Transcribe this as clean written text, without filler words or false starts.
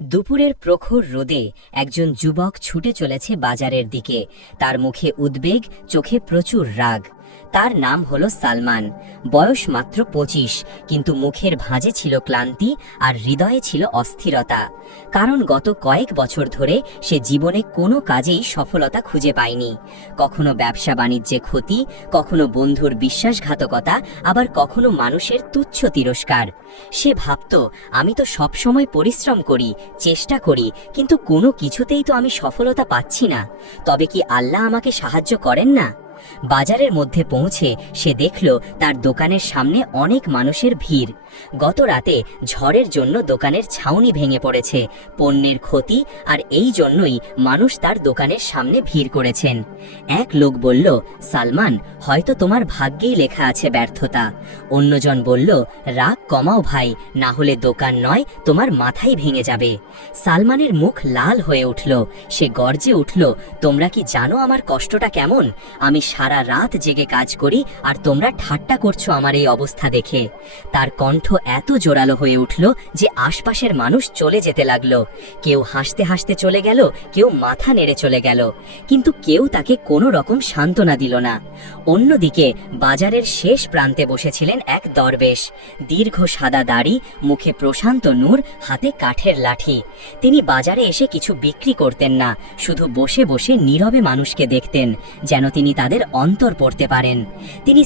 দুপুরের প্রখর রোদে একজন যুবক ছুটে চলেছে বাজারের দিকে। তার মুখে উদ্বেগ, চোখে প্রচুর রাগ। তার নাম হলো সালমান। বয়স মাত্র 25, কিন্তু মুখের ভাঁজে ছিল ক্লান্তি আর হৃদয়ে ছিল অস্থিরতা। কারণ গত কয়েক বছর ধরে সে জীবনে কোনো কাজেই সফলতা খুঁজে পায়নি। কখনো ব্যবসা বাণিজ্যে ক্ষতি, কখনো বন্ধুর বিশ্বাসঘাতকতা, আবার কখনো মানুষের তুচ্ছ তিরস্কার। সে ভাবত, আমি তো সবসময় পরিশ্রম করি, চেষ্টা করি, কিন্তু কোনো কিছুতেই তো আমি সফলতা পাচ্ছি না। তবে কি আল্লাহ আমাকে সাহায্য করেন না? বাজারের মধ্যে পৌঁছে সে দেখল তার দোকানের সামনে অনেক মানুষের ভিড়। গত রাতে ঝড়ের জন্য দোকানের ছাউনি ভেঙে পড়েছে, পণ্যের ক্ষতি, আর এই জন্যই মানুষ তার দোকানের সামনে ভিড় করেছেন। এক লোক বলল, সালমান, হয়তো তোমার ভাগ্যেই লেখা আছে ব্যর্থতা। অন্যজন বলল, রাগ কমাও ভাই, না হলে দোকান নয়, তোমার মাথাই ভেঙে যাবে। সালমানের মুখ লাল হয়ে উঠল। সে গর্জে উঠল, তোমরা কি জানো আমার কষ্টটা কেমন? আমি সারা রাত জেগে কাজ করি, আর তোমরা ঠাট্টা করছো আমার এই অবস্থা দেখে। তার কণ্ঠ এত জোরালো হয়ে উঠল যে আশপাশের মানুষ চলে যেতে লাগলো। কেউ হাসতে হাসতে চলে গেল, কেউ মাথা নেড়ে চলে গেল, কিন্তু কেউ তাকে কোনো রকম সান্ত্বনা দিল না। অন্যদিকে বাজারের শেষ প্রান্তে বসেছিলেন এক দরবেশ। দীর্ঘ সাদা দাড়ি, মুখে প্রশান্ত নূর, হাতে কাঠের লাঠি। তিনি বাজারে এসে কিছু বিক্রি করতেন না, শুধু বসে বসে নীরবে মানুষকে দেখতেন, যেন তিনি তাদের অন্তর পড়তে পারেন। তিনি